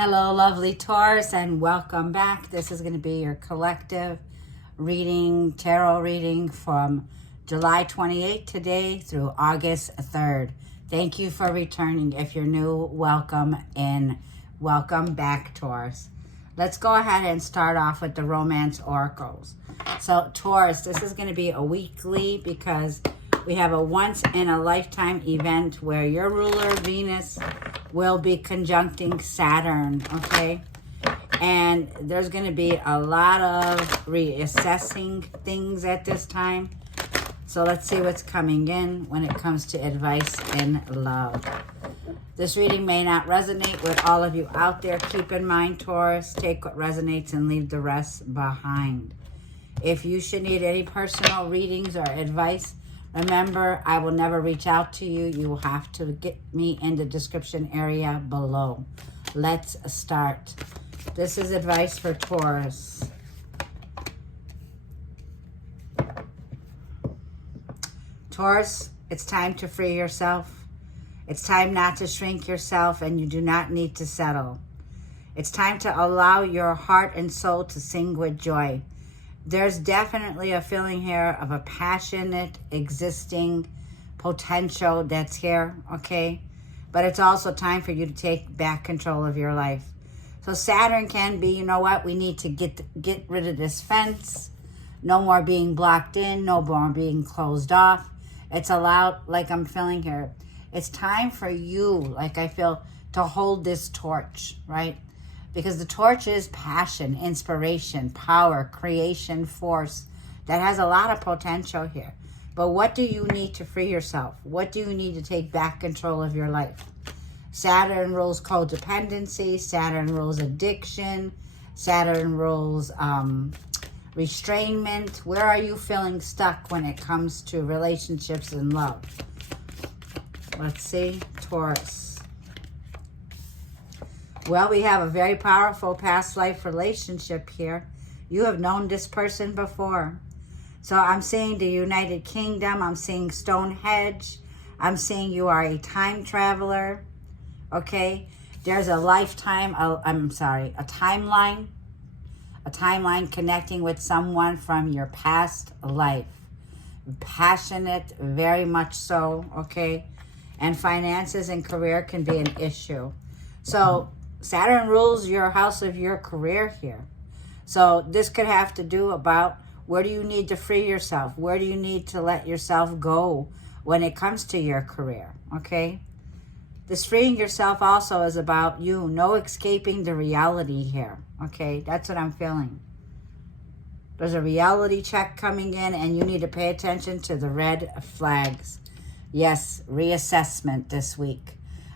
Hello, lovely Taurus, and welcome back. This is going to be your collective reading, tarot reading from July 28th today through August 3rd. Thank you for returning. If you're new, welcome, and welcome back, Taurus. Let's go ahead and start off with the romance oracles. So, Taurus, this is going to be a weekly because we have a once-in-a-lifetime event where your ruler, Venus, will be conjuncting Saturn, okay? And there's going to be a lot of reassessing things at this time. So let's see what's coming in when it comes to advice in love. This reading may not resonate with all of you out there. Keep in mind, Taurus, take what resonates and leave the rest behind. If you should need any personal readings or advice, remember, I will never reach out to you. You will have to get me in the description area below. Let's start. This is advice for Taurus. Taurus, it's time to free yourself. It's time not to shrink yourself, and you do not need to settle. It's time to allow your heart and soul to sing with joy. There's definitely a feeling here of a passionate, existing potential that's here, okay? But it's also time for you to take back control of your life. So Saturn can be, you know what, we need to get rid of this fence. No more being blocked in, no more being closed off. It's allowed, like I'm feeling here, it's time for you, like I feel, to hold this torch, right? Because the torch is passion, inspiration, power, creation, force that has a lot of potential here. But what do you need to free yourself? What do you need to take back control of your life? Saturn rules codependency. Saturn rules addiction. Saturn rules restrainment. Where are you feeling stuck when it comes to relationships and love? Let's see, Taurus. Well, we have a very powerful past life relationship here. You have known this person before. So I'm seeing the United Kingdom. I'm seeing Stonehenge. I'm seeing you are a time traveler. Okay? There's a lifetime, a timeline. A timeline connecting with someone from your past life. Passionate, very much so, okay? And finances and career can be an issue. So Saturn rules your house of your career here. So this could have to do about where do you need to free yourself? Where do you need to let yourself go when it comes to your career, okay? This freeing yourself also is about you. No escaping the reality here, okay? That's what I'm feeling. There's a reality check coming in and you need to pay attention to the red flags. Yes, reassessment this week.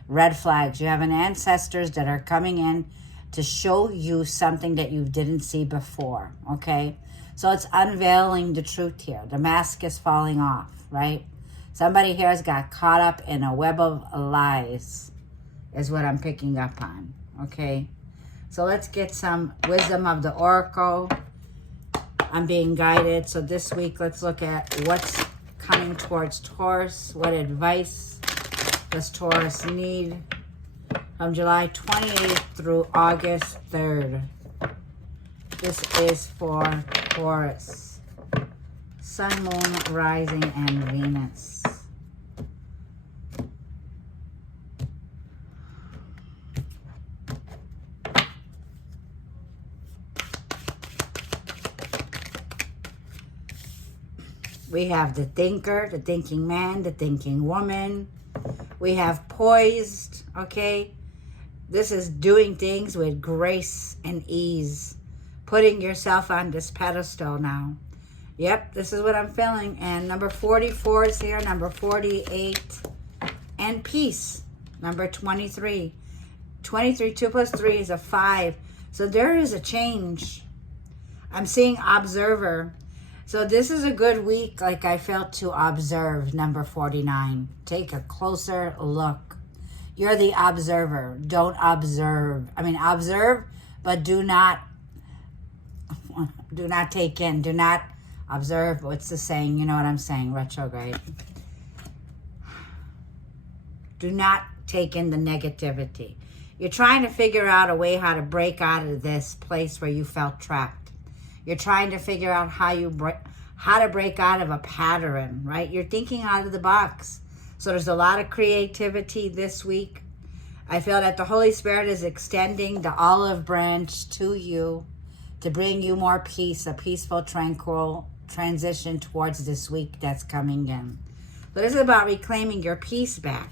Red flags. You have an ancestors that are coming in to show you something that you didn't see before, okay? So it's unveiling the truth here. The mask is falling off, right? Somebody here has got caught up in a web of lies is what I'm picking up on, okay? So let's get some wisdom of the oracle. I'm being guided. So this week, let's look at what's coming towards Taurus. What advice does Taurus need from July 28th through August 3rd? This is for Taurus. Sun, Moon, Rising, and Venus. We have the thinker, the thinking man, the thinking woman. We have poised, okay? This is doing things with grace and ease. Putting yourself on this pedestal now. Yep, this is what I'm feeling. And number 44 is here, number 48. And peace, number 23. 23, 2 plus 3 is a 5. So there is a change. I'm seeing observer. So this is a good week, like I felt, to observe, number 49. Take a closer look. You're the observer. Don't observe. Observe, but do not take in. Do not observe. What's the saying? You know what I'm saying, retrograde. Do not take in the negativity. You're trying to figure out a way how to break out of this place where you felt trapped. You're trying to figure out how to break out of a pattern, right? You're thinking out of the box. So there's a lot of creativity this week. I feel that the Holy Spirit is extending the olive branch to you to bring you more peace, a peaceful, tranquil transition towards this week that's coming in. So this is about reclaiming your peace back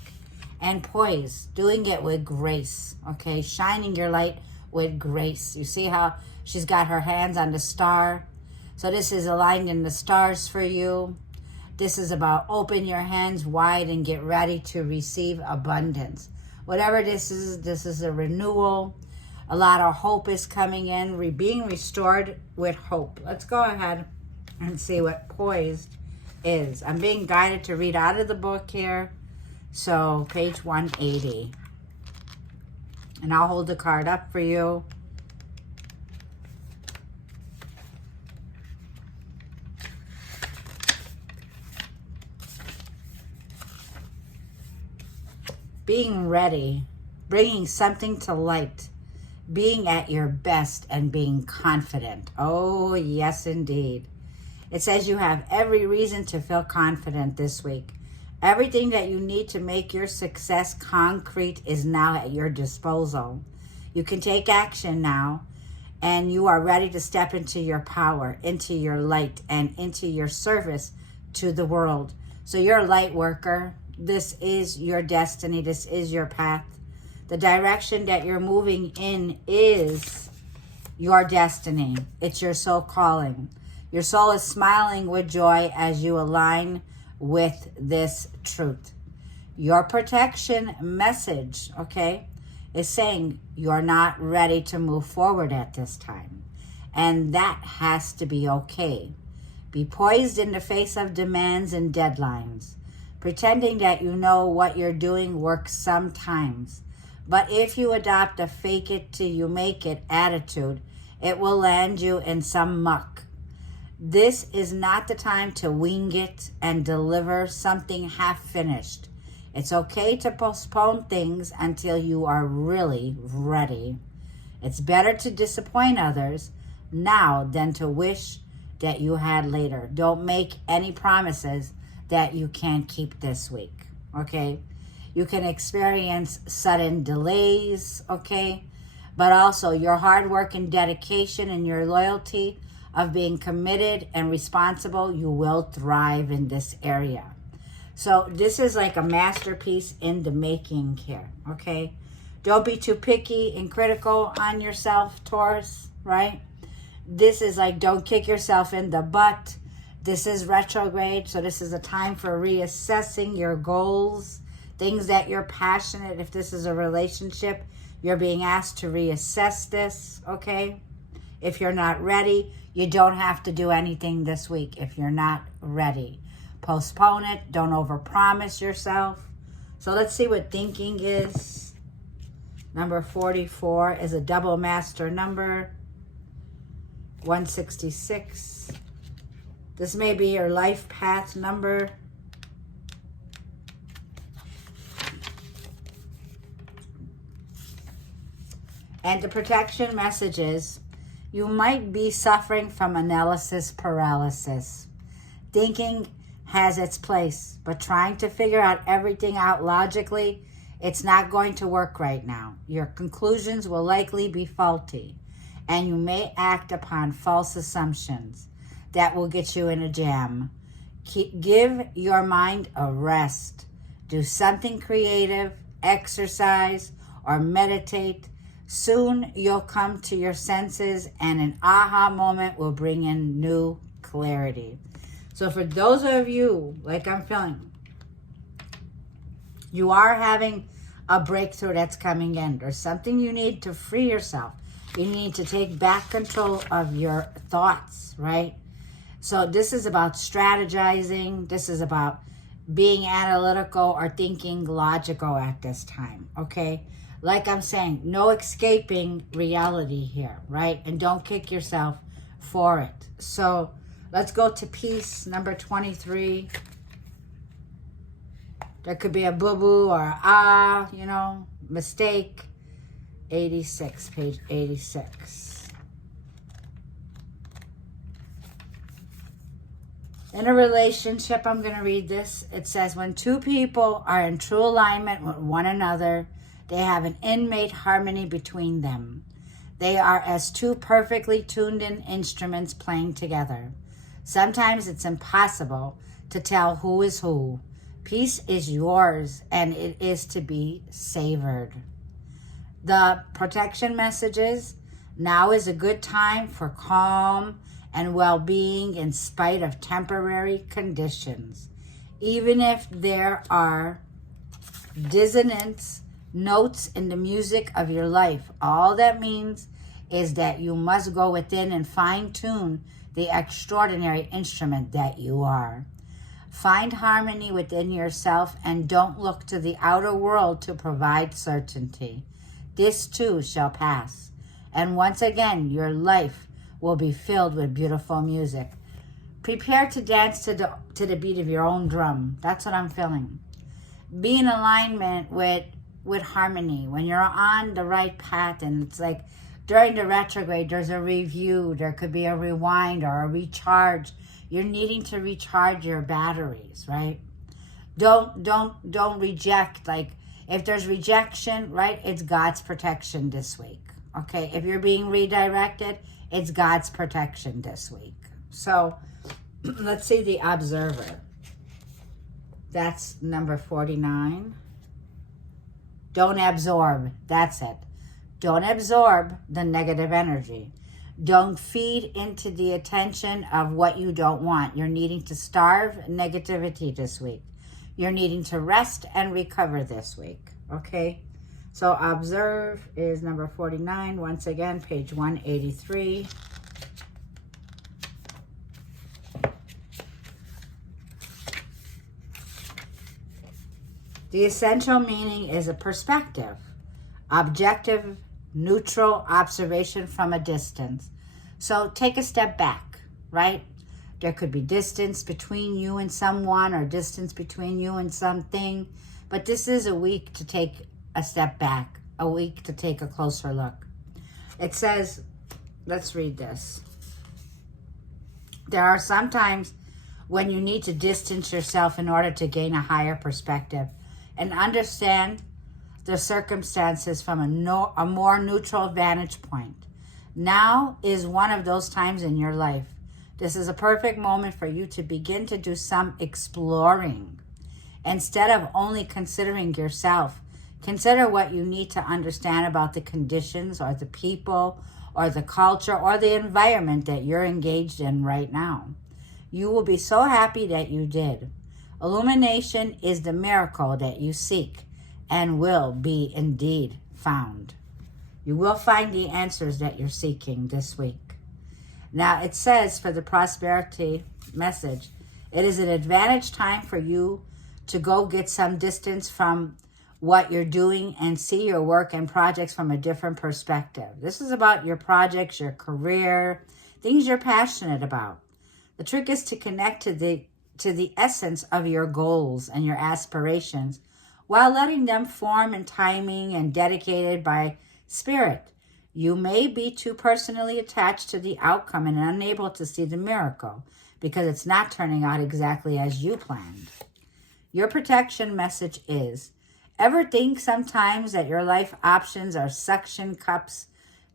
and poise, doing it with grace, okay? Shining your light with grace. You see how she's got her hands on the star? So this is aligned in the stars for you. This is about open your hands wide and get ready to receive abundance. Whatever this is a renewal. A lot of hope is coming in, being restored with hope. Let's go ahead and see what poised is. I'm being guided to read out of the book here. So page 180. And I'll hold the card up for you. Being ready, bringing something to light, being at your best and being confident. Oh, yes, indeed. It says you have every reason to feel confident this week. Everything that you need to make your success concrete is now at your disposal. You can take action now, and you are ready to step into your power, into your light, and into your service to the world. So you're a light worker. This is your destiny. This is your path. The direction that you're moving in is your destiny. It's your soul calling. Your soul is smiling with joy as you align with this truth. Your protection message, okay, is saying you're not ready to move forward at this time. And that has to be okay. Be poised in the face of demands and deadlines. Pretending that you know what you're doing works sometimes. But if you adopt a fake it till you make it attitude, it will land you in some muck. This is not the time to wing it and deliver something half finished. It's okay to postpone things until you are really ready. It's better to disappoint others now than to wish that you had later. Don't make any promises that you can't keep this week, okay? You can experience sudden delays, okay? But also your hard work and dedication and your loyalty of being committed and responsible, you will thrive in this area. So this is like a masterpiece in the making here, okay? Don't be too picky and critical on yourself, Taurus, right? This is like, don't kick yourself in the butt. This is retrograde, so this is a time for reassessing your goals, things that you're passionate. If this is a relationship, you're being asked to reassess this, okay? If you're not ready, you don't have to do anything this week if you're not ready. Postpone it. Don't overpromise yourself. So let's see what thinking is. Number 44 is a double master number. 166. This may be your life path number. And the protection message is, you might be suffering from analysis paralysis. Thinking has its place, but trying to figure out everything out logically, it's not going to work right now. Your conclusions will likely be faulty, and you may act upon false assumptions that will get you in a jam. Give your mind a rest. Do something creative, exercise, or meditate. Soon you'll come to your senses, and an aha moment will bring in new clarity. So for those of you, like I'm feeling, you are having a breakthrough that's coming in. There's something you need to free yourself. You need to take back control of your thoughts, right? So this is about strategizing. This is about being analytical or thinking logical at this time, okay? Like I'm saying, no escaping reality here, right? And don't kick yourself for it. So let's go to piece number 23. There could be a boo-boo or mistake. 86, page 86. In a relationship, I'm going to read this. It says, when two people are in true alignment with one another, they have an innate harmony between them. They are as two perfectly tuned in instruments playing together. Sometimes it's impossible to tell who is who. Peace is yours, and it is to be savored. The protection messages: now is a good time for calm and well-being in spite of temporary conditions. Even if there are dissonance notes in the music of your life, all that means is that you must go within and fine-tune the extraordinary instrument that you are. Find harmony within yourself and don't look to the outer world to provide certainty. This too shall pass. And once again, your life will be filled with beautiful music. Prepare to dance to the beat of your own drum. That's what I'm feeling. Be in alignment with harmony. When you're on the right path, and it's like during the retrograde, there's a review. There could be a rewind or a recharge. You're needing to recharge your batteries, right? Don't reject. Like, if there's rejection, right, it's God's protection this week. Okay, if you're being redirected, it's God's protection this week. So let's see the observer. That's number 49. Don't absorb. That's it. Don't absorb the negative energy. Don't feed into the attention of what you don't want. You're needing to starve negativity this week. You're needing to rest and recover this week. Okay? So observe is number 49. Once again, page 183. The essential meaning is a perspective, objective, neutral observation from a distance. So take a step back, right? There could be distance between you and someone or distance between you and something, but this is a week to take a step back, a week to take a closer look. It says, let's read this. There are some times when you need to distance yourself in order to gain a higher perspective and understand the circumstances from a more neutral vantage point. Now is one of those times in your life. This is a perfect moment for you to begin to do some exploring. Instead of only considering yourself, consider what you need to understand about the conditions or the people or the culture or the environment that you're engaged in right now. You will be so happy that you did. Illumination is the miracle that you seek and will be indeed found. You will find the answers that you're seeking this week. Now it says for the prosperity message, it is an advantage time for you to go get some distance from what you're doing and see your work and projects from a different perspective. This is about your projects, your career, things you're passionate about. The trick is to connect to the essence of your goals and your aspirations while letting them form in timing and dedicated by spirit. You may be too personally attached to the outcome and unable to see the miracle because it's not turning out exactly as you planned. Your protection message is, ever think sometimes that your life options are suction cups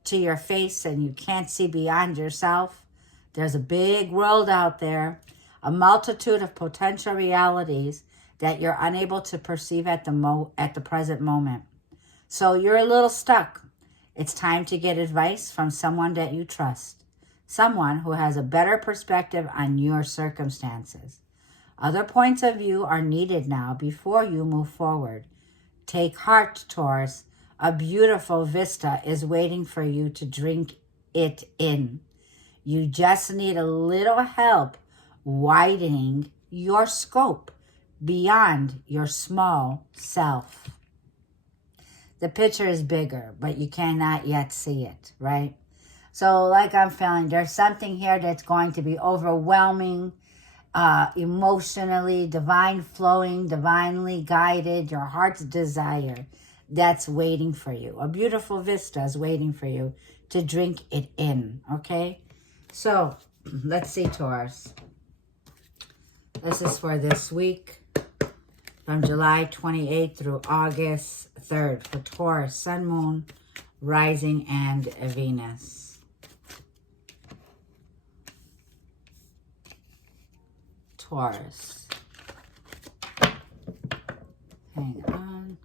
to your face and you can't see beyond yourself? There's a big world out there, a multitude of potential realities that you're unable to perceive at the present moment. So you're a little stuck. It's time to get advice from someone that you trust, someone who has a better perspective on your circumstances. Other points of view are needed now before you move forward. Take heart, Taurus. A beautiful vista is waiting for you to drink it in. You just need a little help widening your scope beyond your small self. The picture is bigger, but you cannot yet see it, right? So like I'm feeling, there's something here that's going to be overwhelming, emotionally, divine flowing, divinely guided, your heart's desire. that's waiting for you. A beautiful vista is waiting for you to drink it in, okay? So, let's see, Taurus. This is for this week, from July 28th through August 3rd, for Taurus, Sun, Moon, Rising, and Venus. Taurus. Hang on.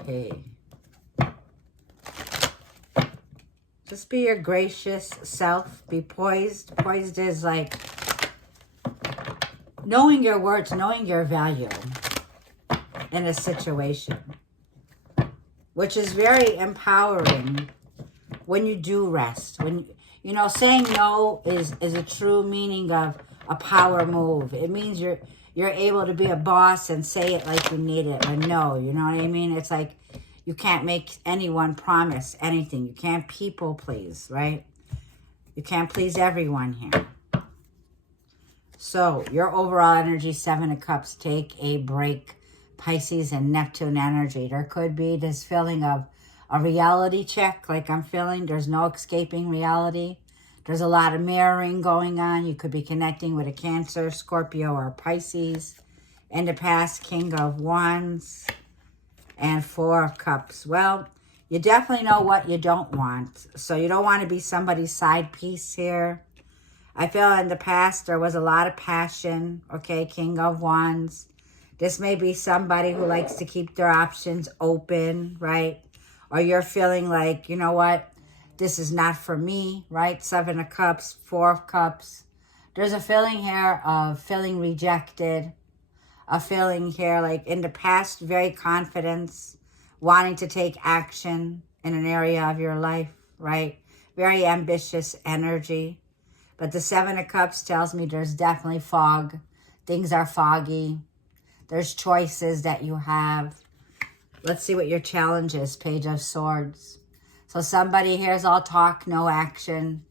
Okay. Just be your gracious self. Be poised. Poised is like knowing your worth, knowing your value in a situation, which is very empowering when you do rest. When you know, saying no is a true meaning of a power move. It means you're able to be a boss and say it like you need it, or no, you know what I mean? It's like you can't make anyone promise anything. You can't people please, right? You can't please everyone here. So, your overall energy, 7 of Cups, take a break. Pisces and Neptune energy. There could be this feeling of a reality check, like I'm feeling. There's no escaping reality. There's a lot of mirroring going on. You could be connecting with a Cancer, Scorpio, or Pisces. In the past, King of Wands and 4 of Cups. Well, you definitely know what you don't want. So you don't want to be somebody's side piece here. I feel in the past there was a lot of passion. Okay, King of Wands. This may be somebody who likes to keep their options open, right? Or you're feeling like, you know what? This is not for me, right? 7 of Cups, 4 of Cups. There's a feeling here of feeling rejected. A feeling here like in the past, very confidence, wanting to take action in an area of your life, right? Very ambitious energy. But the 7 of Cups tells me there's definitely fog. Things are foggy. There's choices that you have. Let's see what your challenge is. Page of Swords. So somebody here is all talk, no action.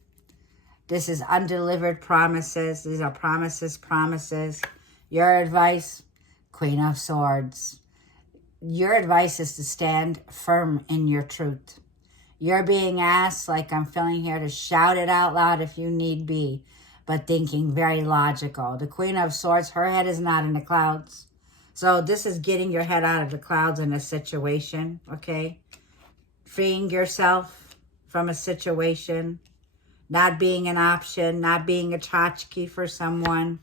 This is undelivered promises. These are promises, promises. Your advice, Queen of Swords. Your advice is to stand firm in your truth. You're being asked, like I'm feeling here, to shout it out loud if you need be, but thinking very logical. The Queen of Swords, her head is not in the clouds. So this is getting your head out of the clouds in a situation, okay? Freeing yourself from a situation, not being an option, not being a tchotchke for someone.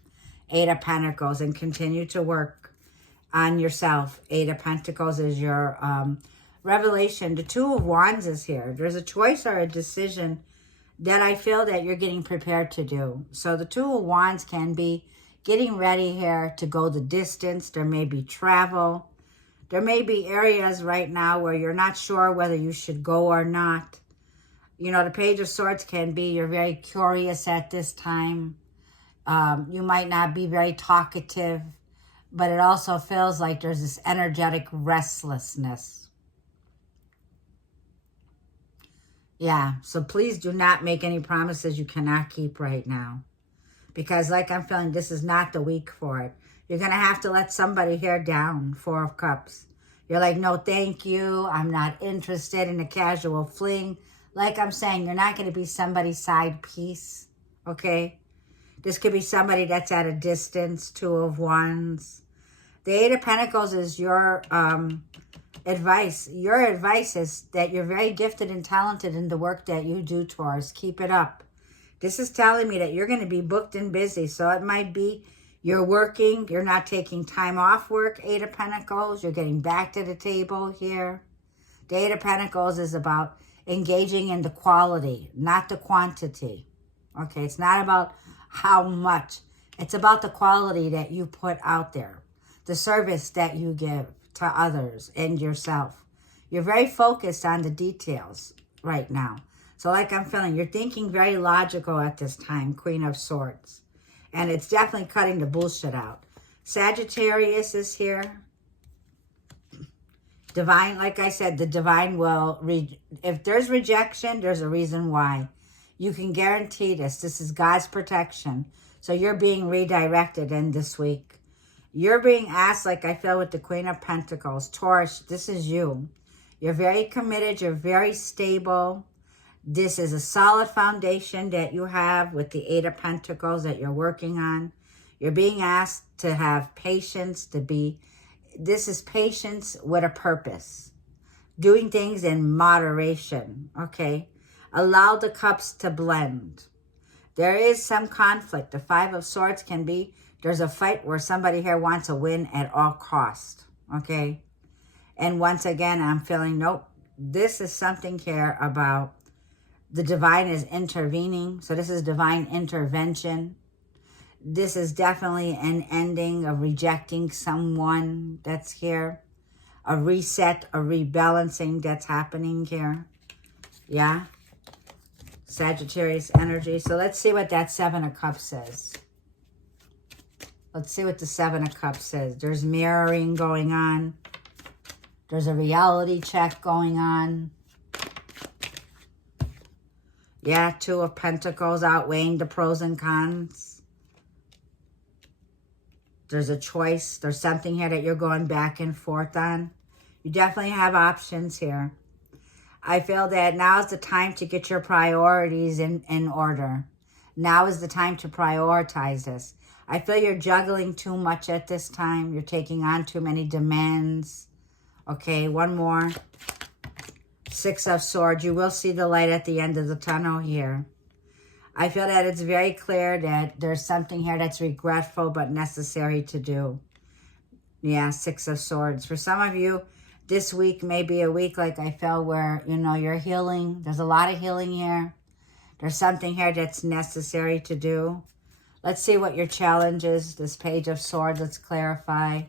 8 of Pentacles, and continue to work on yourself. 8 of Pentacles is your revelation. The 2 of Wands is here. There's a choice or a decision that I feel that you're getting prepared to do. So the 2 of Wands can be getting ready here to go the distance. There may be travel. There may be areas right now where you're not sure whether you should go or not. You know, the Page of Swords can be you're very curious at this time. You might not be very talkative, but it also feels like there's this energetic restlessness. Yeah, so please do not make any promises you cannot keep right now. Because like I'm feeling, this is not the week for it. You're going to have to let somebody here down. 4 of Cups. You're like, no, thank you. I'm not interested in a casual fling. Like I'm saying, you're not going to be somebody's side piece. Okay? This could be somebody that's at a distance. 2 of Wands. The 8 of Pentacles is your advice. Your advice is that you're very gifted and talented in the work that you do, Taurus. Keep it up. This is telling me that you're going to be booked and busy. So it might be you're working. You're not taking time off work. 8 of Pentacles. You're getting back to the table here. The 8 of Pentacles is about engaging in the quality, not the quantity. Okay, it's not about how much. It's about the quality that you put out there. The service that you give to others and yourself. You're very focused on the details right now. So like I'm feeling, you're thinking very logical at this time, Queen of Swords. And it's definitely cutting the bullshit out. Sagittarius is here. Divine, like I said, the divine will, if there's rejection, there's a reason why. You can guarantee this. This is God's protection. So you're being redirected in this week. You're being asked, like I feel with the Queen of Pentacles, Taurus, this is you. You're very committed. You're very stable. This is a solid foundation that you have with the Eight of Pentacles that you're working on. You're being asked to have patience, this is patience with a purpose. Doing things in moderation, okay? Allow the cups to blend. There is some conflict. The Five of Swords can be, there's a fight where somebody here wants to win at all cost, okay? And once again, I'm feeling, nope, this is something here about the divine is intervening. So this is divine intervention. This is definitely an ending of rejecting someone that's here. A reset, a rebalancing that's happening here. Yeah. Sagittarius energy. So let's see what that Seven of Cups says. Let's see what the Seven of Cups says. There's mirroring going on. There's a reality check going on. Yeah, Two of Pentacles outweighing the pros and cons. There's a choice. There's something here that you're going back and forth on. You definitely have options here. I feel that now is the time to get your priorities in order. Now is the time to prioritize this. I feel you're juggling too much at this time. You're taking on too many demands. Okay, one more. Six of Swords. You will see the light at the end of the tunnel here. I feel that it's very clear that there's something here that's regretful but necessary to do. Yeah, Six of Swords. For some of you, this week may be a week like I felt where, you know, you're healing. There's a lot of healing here. There's something here that's necessary to do. Let's see what your challenge is. This Page of Swords, let's clarify.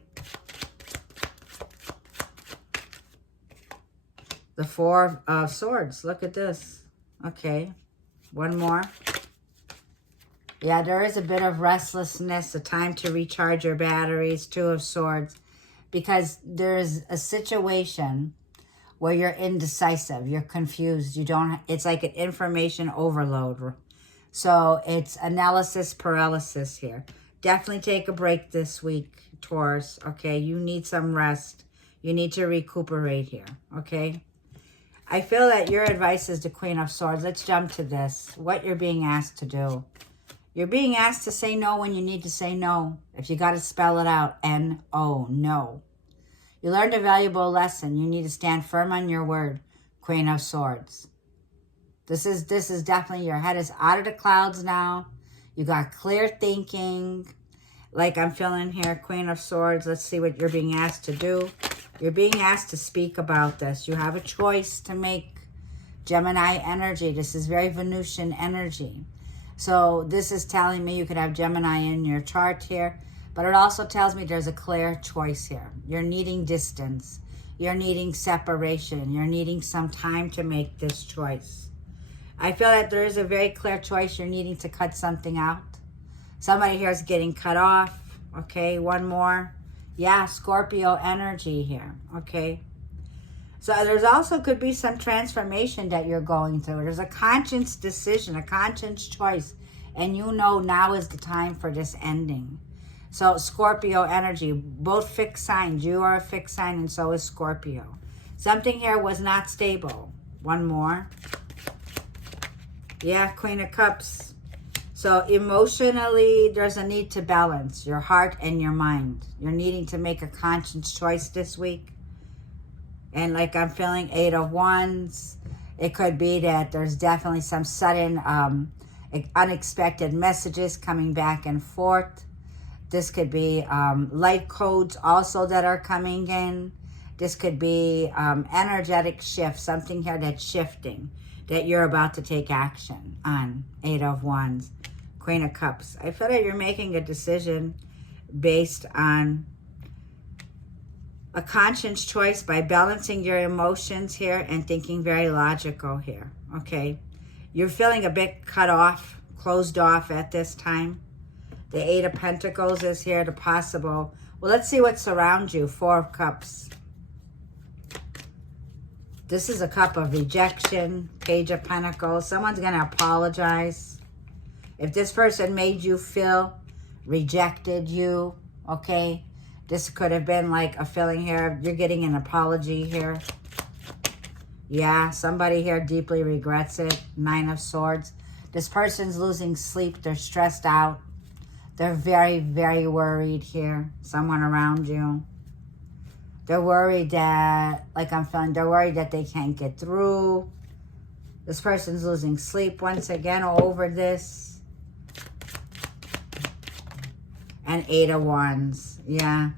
The Four of Swords. Look at this. Okay. One more. Yeah, there is a bit of restlessness, a time to recharge your batteries. Two of Swords. Because there's a situation where you're indecisive. You're confused. It's like an information overload. So it's analysis paralysis here. Definitely take a break this week, Taurus. Okay, you need some rest. You need to recuperate here. Okay. I feel that your advice is the Queen of Swords. Let's jump to this. What you're being asked to do. You're being asked to say no when you need to say no. If you got to spell it out, N-O, no. You learned a valuable lesson. You need to stand firm on your word, Queen of Swords. This is definitely, your head is out of the clouds now. You got clear thinking. Like I'm feeling here, Queen of Swords. Let's see what you're being asked to do. You're being asked to speak about this. You have a choice to make. Gemini energy. This is very Venusian energy. So this is telling me you could have Gemini in your chart here. But it also tells me there's a clear choice here. You're needing distance. You're needing separation. You're needing some time to make this choice. I feel that there is a very clear choice. You're needing to cut something out. Somebody here is getting cut off. Okay, one more. Yeah, Scorpio energy here. Okay. So there's also could be some transformation that you're going through. There's a conscious decision, a conscious choice. And you know now is the time for this ending. So Scorpio energy, both fixed signs. You are a fixed sign and so is Scorpio. Something here was not stable. One more. Yeah, Queen of Cups. So emotionally, there's a need to balance your heart and your mind. You're needing to make a conscious choice this week. And like I'm feeling Eight of Wands, it could be that there's definitely some sudden unexpected messages coming back and forth. This could be light codes also that are coming in. This could be energetic shift, something here that's shifting, that you're about to take action on. Eight of Wands, Queen of Cups. I feel that you're making a decision based on a conscious choice by balancing your emotions here and thinking very logical here, okay? You're feeling a bit cut off, closed off at this time. The Eight of Pentacles is here, the possible. Well, let's see what surrounds you. Four of Cups. This is a cup of rejection. Page of Pentacles. Someone's going to apologize. If this person made you feel rejected you, okay? This could have been like a feeling here. You're getting an apology here. Yeah, somebody here deeply regrets it. 9 of Swords. This person's losing sleep. They're stressed out. They're very, very worried here. Someone around you. They're worried that, like I'm feeling, they're worried that they can't get through. This person's losing sleep once again over this. And 8 of Wands. Yeah.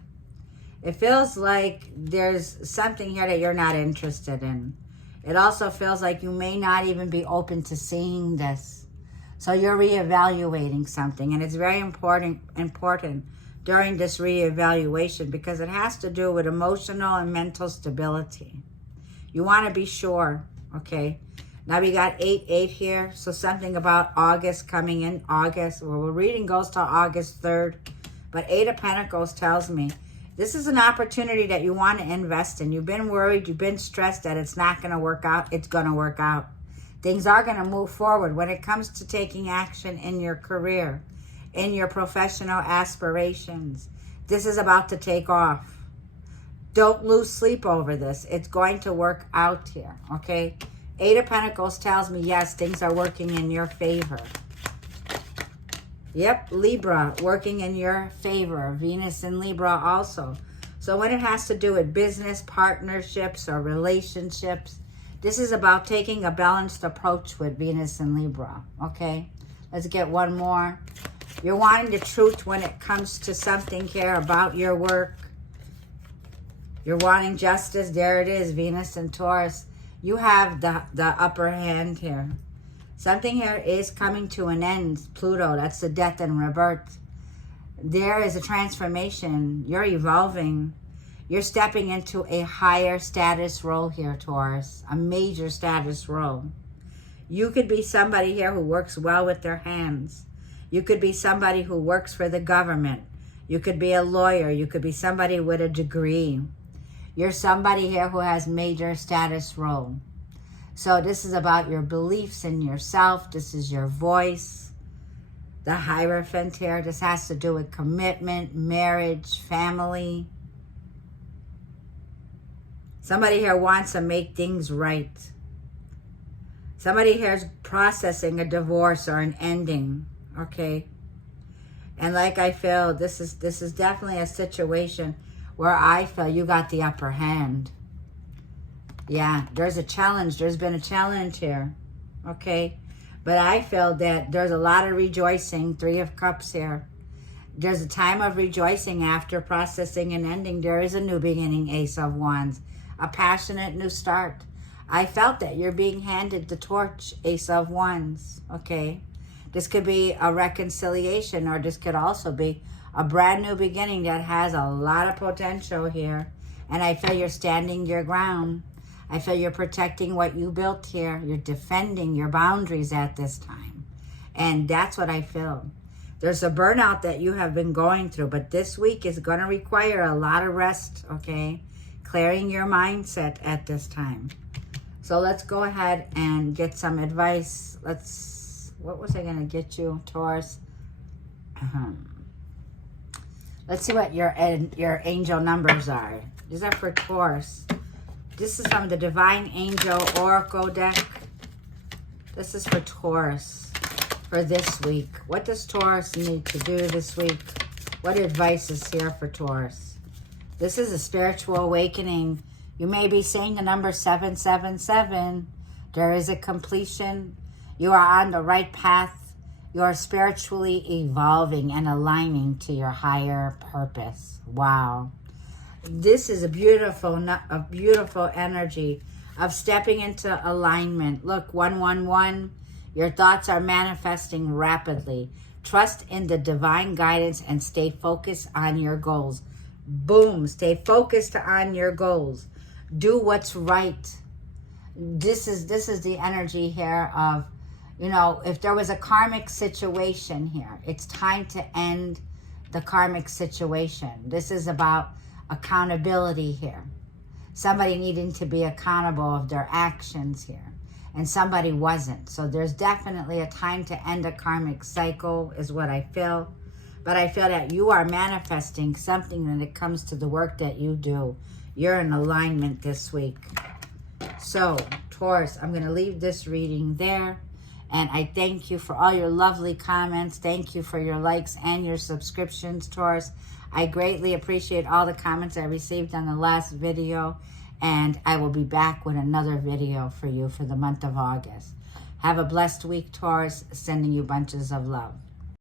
It feels like there's something here that you're not interested in. It also feels like you may not even be open to seeing this. So you're reevaluating something. And it's very important during this reevaluation because it has to do with emotional and mental stability. You want to be sure, okay? Now we got 8 here. So something about August coming in. August. Well, the reading goes to August 3rd. But 8 of Pentacles tells me this is an opportunity that you want to invest in. You've been worried. You've been stressed that it's not going to work out. It's going to work out. Things are going to move forward when it comes to taking action in your career, in your professional aspirations. This is about to take off. Don't lose sleep over this. It's going to work out here, okay? 8 of Pentacles tells me, yes, things are working in your favor. Yep, Libra, working in your favor. Venus in Libra also. So when it has to do with business, partnerships, or relationships, this is about taking a balanced approach with Venus in Libra, okay? Let's get one more. You're wanting the truth when it comes to something here about your work. You're wanting justice. There it is, Venus and Taurus. You have the upper hand here. Something here is coming to an end. Pluto, that's the death and rebirth. There is a transformation. You're evolving. You're stepping into a higher status role here, Taurus. A major status role. You could be somebody here who works well with their hands. You could be somebody who works for the government. You could be a lawyer. You could be somebody with a degree. You're somebody here who has major status role. So this is about your beliefs in yourself. This is your voice. The Hierophant here. This has to do with commitment, marriage, family. Somebody here wants to make things right. Somebody here is processing a divorce or an ending. Okay. And like I feel, this is definitely a situation where I feel you got the upper hand. Yeah, there's a challenge. There's been a challenge here. Okay. But I feel that there's a lot of rejoicing. 3 of Cups here. There's a time of rejoicing after processing and ending. There is a new beginning, Ace of Wands. A passionate new start. I felt that you're being handed the torch, Ace of Wands. Okay. This could be a reconciliation, or this could also be a brand new beginning that has a lot of potential here. And I feel you're standing your ground. I feel you're protecting what you built here. You're defending your boundaries at this time. And that's what I feel. There's a burnout that you have been going through, but this week is going to require a lot of rest, okay? Clearing your mindset at this time. So let's go ahead and get some advice. What was I going to get you, Taurus? Let's see what your angel numbers are. These are for Taurus. This is from the Divine Angel Oracle deck. This is for Taurus for this week. What does Taurus need to do this week? What advice is here for Taurus? This is a spiritual awakening. You may be seeing the number 777. There is a completion. You are on the right path. You are spiritually evolving and aligning to your higher purpose. Wow. This is a beautiful energy of stepping into alignment. Look, 111. Your thoughts are manifesting rapidly. Trust in the divine guidance and stay focused on your goals. Boom. Stay focused on your goals. Do what's right. This is the energy here of, you know, if there was a karmic situation here, it's time to end the karmic situation. This is about accountability here. Somebody needing to be accountable of their actions here. And somebody wasn't. So there's definitely a time to end a karmic cycle is what I feel. But I feel that you are manifesting something when it comes to the work that you do. You're in alignment this week. So, Taurus, I'm going to leave this reading there. And I thank you for all your lovely comments. Thank you for your likes and your subscriptions, Taurus. I greatly appreciate all the comments I received on the last video. And I will be back with another video for you for the month of August. Have a blessed week, Taurus. Sending you bunches of love.